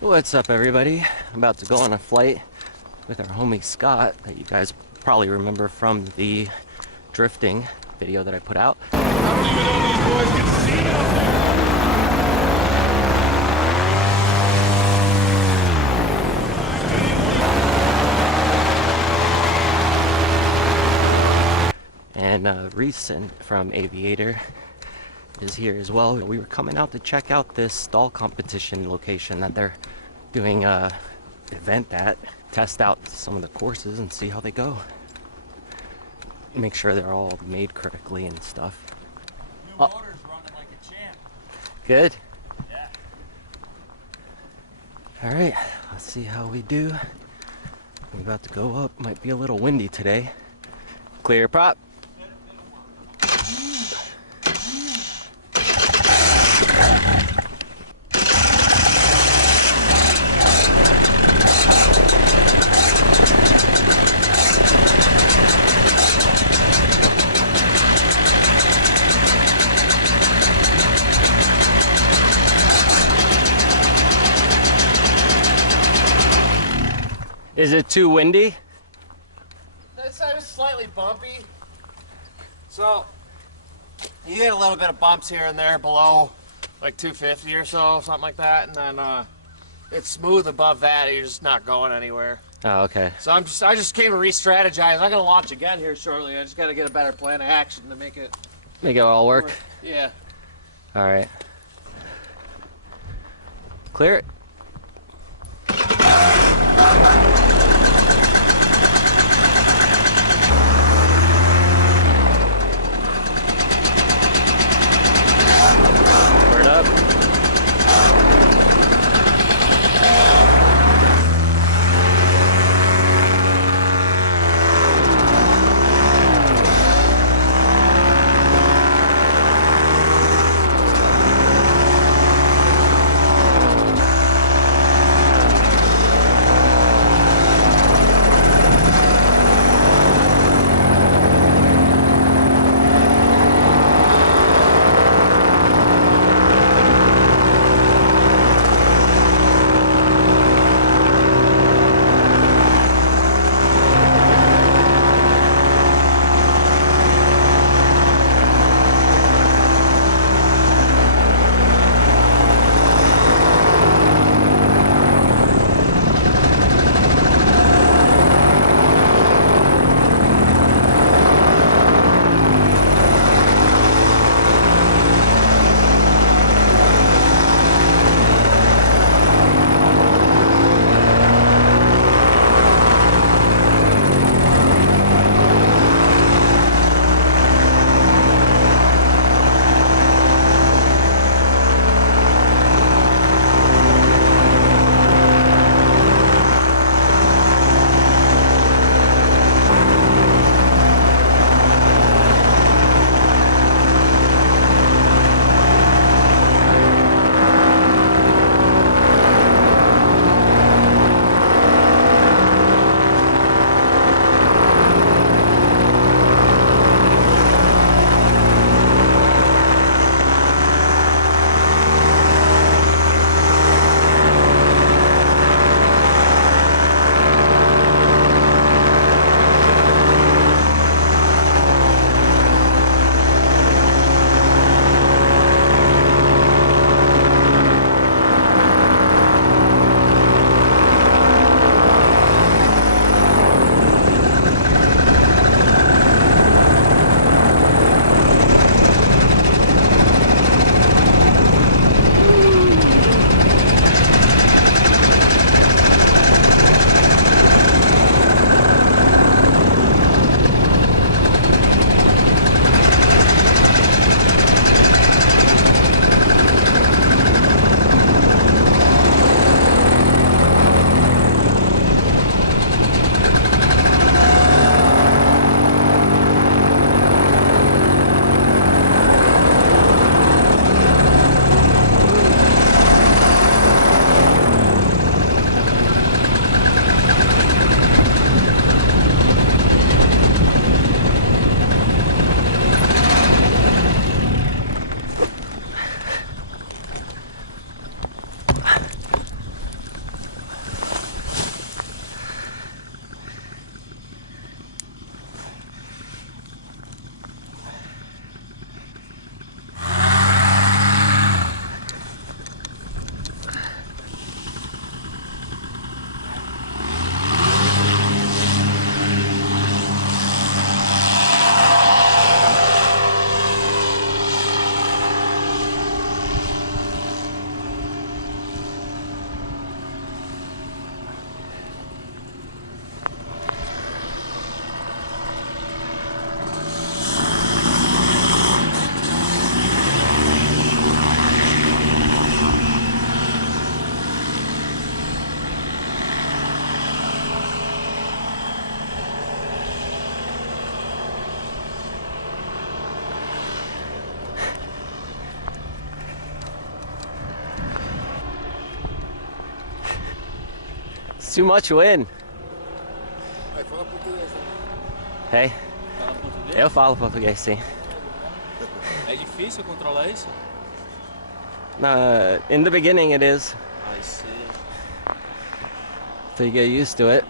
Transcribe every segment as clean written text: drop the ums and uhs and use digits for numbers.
What's up, everybody? I'm about to go on a flight with our homie Scott that you guys probably remember from the drifting video that I put out. I don't even know these boys can see up there. And Reese from Aviator is here as well. We were coming out to check out this stall competition location that they're doing a event at, test out some of the courses and see how they go. Make sure they're all made correctly and stuff. New motor's running like a champ. Good. Yeah. All right, let's see how we do. We're about to go up. Might be a little windy today. Clear prop. Is it too windy? That side is slightly bumpy. So, you get a little bit of bumps here and there below like 250 or so, something like that, and then it's smooth above that, you're just not going anywhere. Oh, okay. So I just came to re-strategize. I'm gonna launch again here shortly. I just gotta get a better plan of action to make it all work? Yeah. All right. Clear it. Burn up. It's too much wind. Aí fala português também. Hey, Fala português? eu falo português, sim. É difícil controlar isso? In the beginning it is, I see. so you get used to it.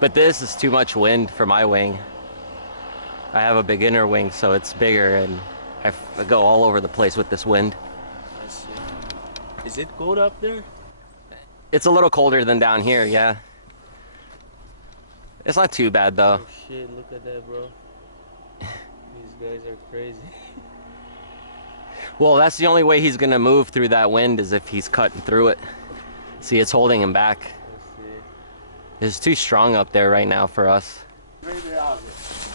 But this is too much wind for my wing. I have a beginner wing, so it's bigger, and I go all over the place with this wind. I see. Is it cold up there? It's a little colder than down here, yeah. It's not too bad though. Oh shit, look at that, bro. These guys are crazy. Well, that's the only way he's gonna move through that wind is if he's cutting through it. See, it's holding him back. Let's see. It's too strong up there right now for us.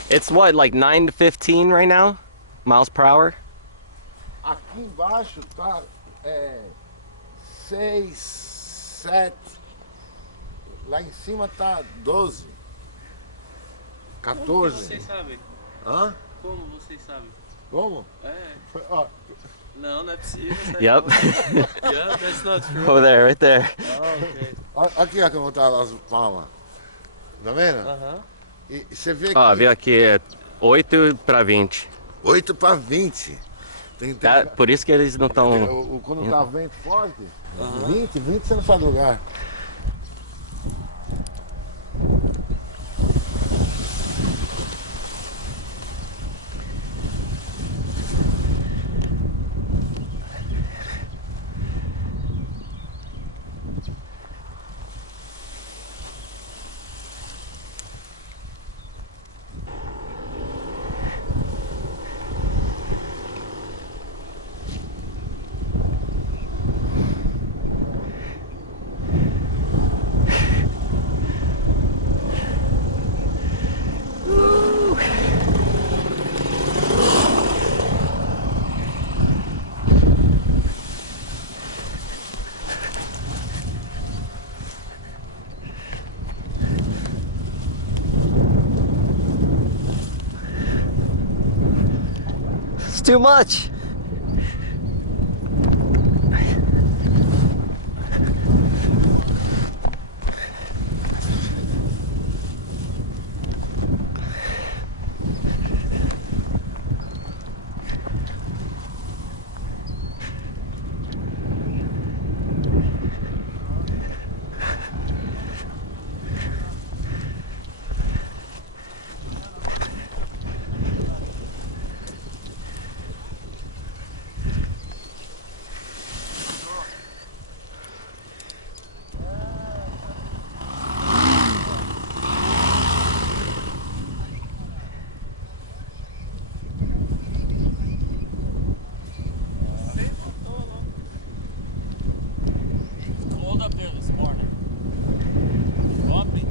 It's what, like 9 to 15 right now? Miles per hour? Aqui embaixo tá 6, 7. Lá em cima tá 12. Como 14. vocês sabem? Hã? Como vocês sabem? Como? É. Ó, Não, não é possível. Tá Yep. Yeah, that's not true. Over there, right there. Oh, okay. aqui ó, que eu vou botar as palmas. Tá vendo? Aham. E você vê Ó, que viu aqui, é 8 para 20. 8 para 20. Por isso que eles não estão... Quando tá vento forte, 20 você não faz lugar. It's too much. Cold up there this morning. Bumpy.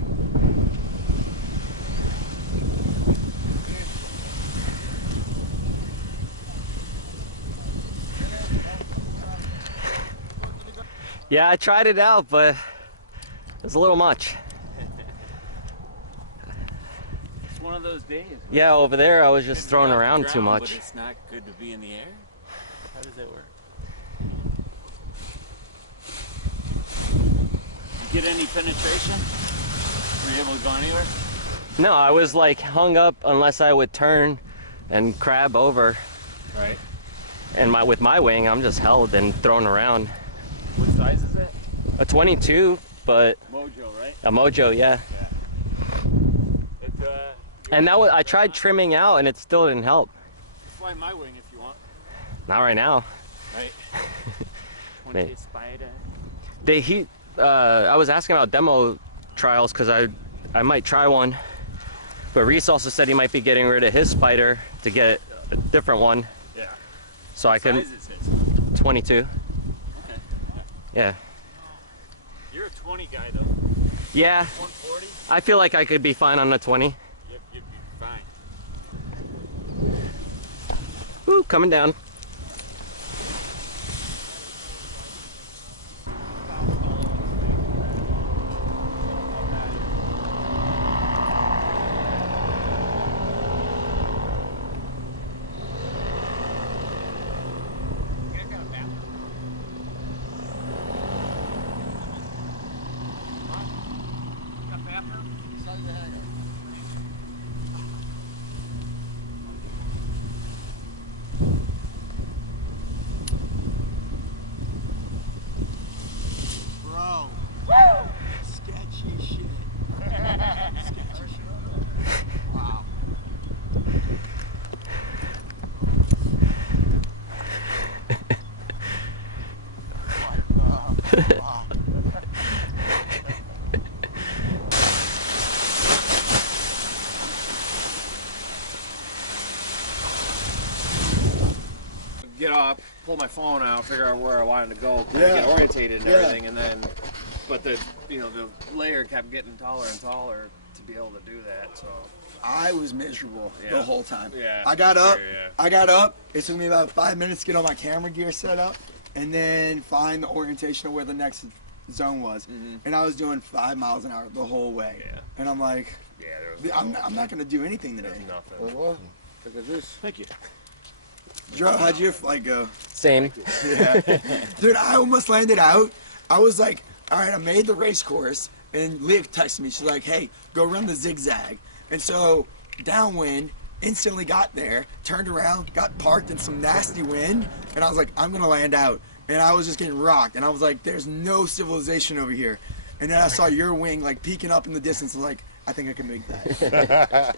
Yeah, I tried it out, but it was a little much. It's one of those days. Yeah, over there I was just Good throwing to be off the around too ground, much. But it's not good to be in the air. How does that work? You get any penetration? Were you able to go anywhere? No, I was like hung up unless I would turn and crab over. Right. And with my wing, I'm just held and thrown around. What size is it? A 22, but Mojo, right? a Mojo, yeah. It's And I tried trimming out, and it still didn't help. fly my wing if you want. Not right now. Right. Maybe. Spider. I was asking about demo trials because I might try one. But Reese also said he might be getting rid of his Spider to get a different one. Yeah. So I What could size is it? 22. Okay. Yeah. You're a 20 guy though. Yeah. 140? I feel like I could be fine on a 20. You'd be fine. Woo, coming down. Bro. Sketchy shit. Sketchy shit. Wow. Wow. Get up, pull my phone out, figure out where I wanted to go, kind of Yeah. get orientated and Yeah. everything, and then, but the layer kept getting taller and taller to be able to do that. So I was miserable Yeah. the whole time. Yeah, I got up. yeah. I got up. It took me about 5 minutes to get all my camera gear set up, and then find the orientation of where the next zone was. And I was doing 5 miles an hour the whole way. Yeah. And I'm like, yeah, there was I'm not gonna do anything there today. was nothing. Well, look at this. Thank you. Joe, how'd your flight go? Same. Yeah. Dude, I almost landed out. I was like, all right, I made the race course, and Leah texted me. She's like, hey, go run the zigzag. And so, downwind, instantly got there, turned around, got parked in some nasty wind, and I was like, I'm gonna land out. And I was just getting rocked, and I was like, there's no civilization over here. And then I saw your wing like peeking up in the distance. I was like, I think I can make that.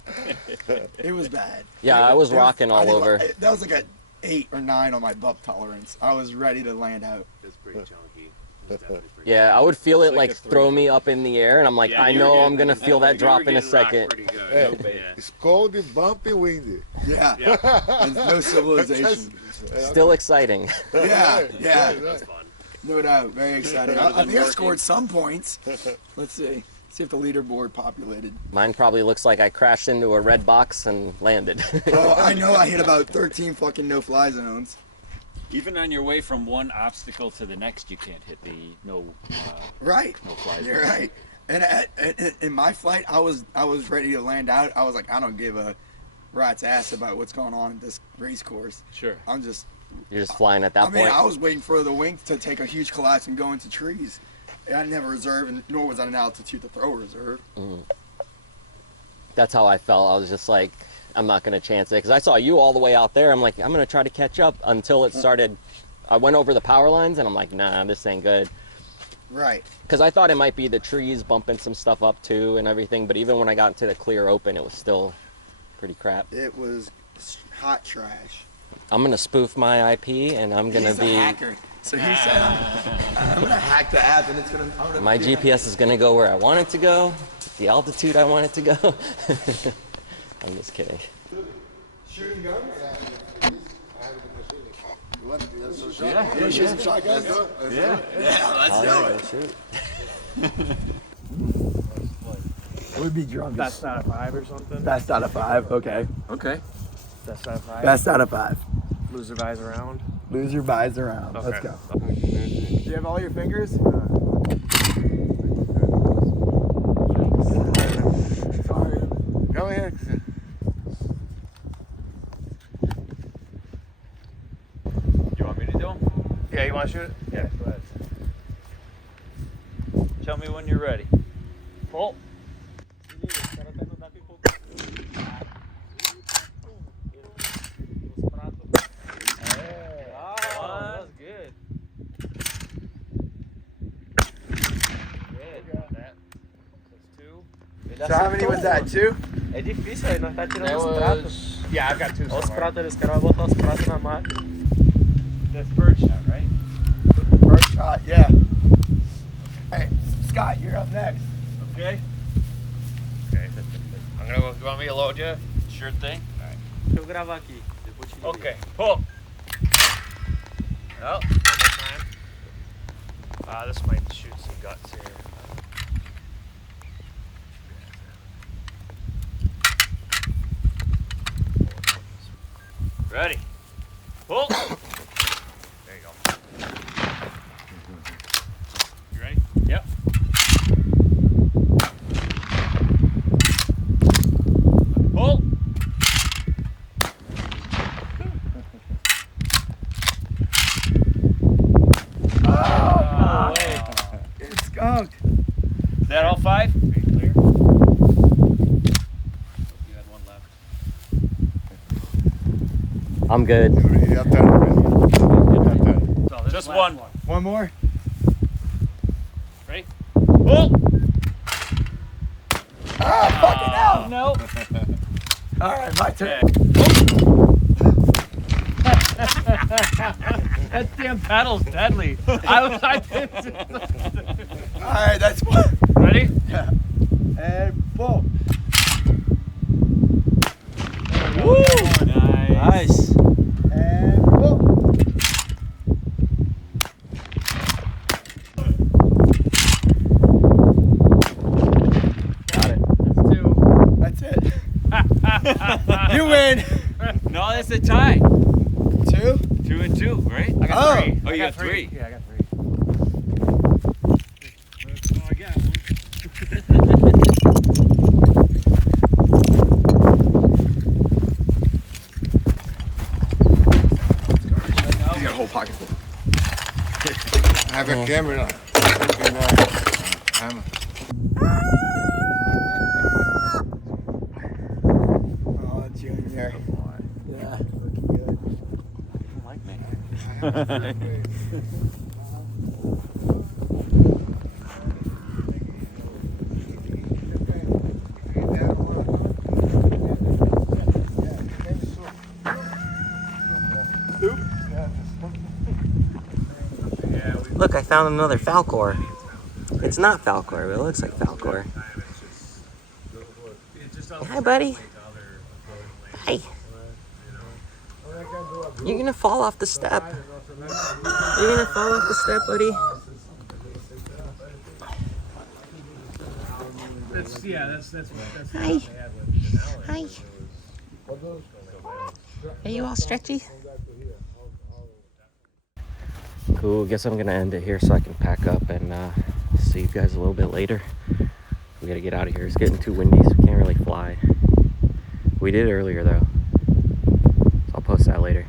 It was bad. Yeah, I was rocking all over. That was like a 8 or 9 on my bump tolerance. I was ready to land out. It's pretty chunky. It's definitely pretty Yeah, I would feel it like like a three. throw me up in the air, and I'm like, Yeah, I you were know I'm getting- gonna feel that you drop were in a getting rocked second. Pretty good. Hey, Yeah. it's cold, bumpy, windy. Yeah. Yeah. And no civilization. Still exciting. Yeah, yeah. That's fun. No doubt. Very exciting. I think I scored some points. Let's see. See if the leaderboard populated. Mine probably looks like I crashed into a red box and landed. Oh, I know I hit about 13 fucking no-fly zones. Even on your way from one obstacle to the next, you can't hit the Right. no-fly zone. You're right. And in my flight, I was ready to land out. I was like, I don't give a rat's ass about what's going on at this race course. Sure. I'm just. You're just flying at that I mean, point. I was waiting for the wing to take a huge collapse and go into trees. I didn't have a reserve, and nor was I an altitude to throw a reserve. That's how I felt. I was just like, I'm not gonna chance it, because I saw you all the way out there. I'm like, I'm gonna try to catch up until it started. I went over the power lines, and I'm like, nah, this ain't good. Right. Because I thought it might be the trees bumping some stuff up too and everything, but even when I got into the clear open, it was still pretty crap. It was hot trash. I'm gonna spoof my IP, and I'm gonna He's be. a hacker. So he said, I'm gonna hack the app, and it's gonna. I'm gonna My GPS is gonna go where I want it to go, the altitude I want it to go. I'm just kidding. Shooting guns? You want to do some You wanna shoot some shotguns? Yeah. Let's do it. Shoot. We'd be drunk. Best out of 5 or something. Best out of 5. Okay. Okay. Best out of 5. Best out of 5. Loser buys around. Loser buys around. Let's Okay. go. Do you have all your fingers? Sorry. Come here. You want me to do them? Yeah, you want to shoot it? Yeah, go ahead. Tell me when you're ready. Pull. Oh, that's good. So how many was that? 2? É difícil, não tá tirando That os pratos. was. Yeah, I've got two. Olha os somewhere. pratos, eles querem botar os pratos na máquina. That's bird shot, right? First shot, yeah. Hey, Scott, you're up next. Okay. Okay. I'm gonna. You want me to load you? Sure thing. Deixa eu gravar aqui. Depois te ligo. Okay, pull. Oh, one more time. This might shoot some guts here. Ready. Pull. There you go. You ready? Yep. Pull. It's skunked. Is that all 5? Pretty clear. I'm good. Ya está. Just one. One more. Ready? Oh! Ah, fucking hell. No. All right, my turn. That damn paddle's deadly. I didn't. All right, that's one. Ready? Yeah. And boom. Woo! Nice. And boom. Got it. That's two. That's it. You win. No, that's a tie. 2. 2 and 2, right? I got Oh. three. Oh, I you got got three. Yeah, I got three. You got a whole pocket full. I have a camera. Camera. Oh, Junior. Yeah. Look, I found another Falcor. It's not Falcor, but it looks like Falcor. Hi, buddy. Hi. You're gonna fall off the step. You're gonna fall off the step, buddy. That's Hi. Hi. Are you all stretchy? Cool, guess I'm gonna end it here so I can pack up and see you guys a little bit later. We gotta get out of here. It's getting too windy, so we can't really fly. We did earlier though. So I'll post that later.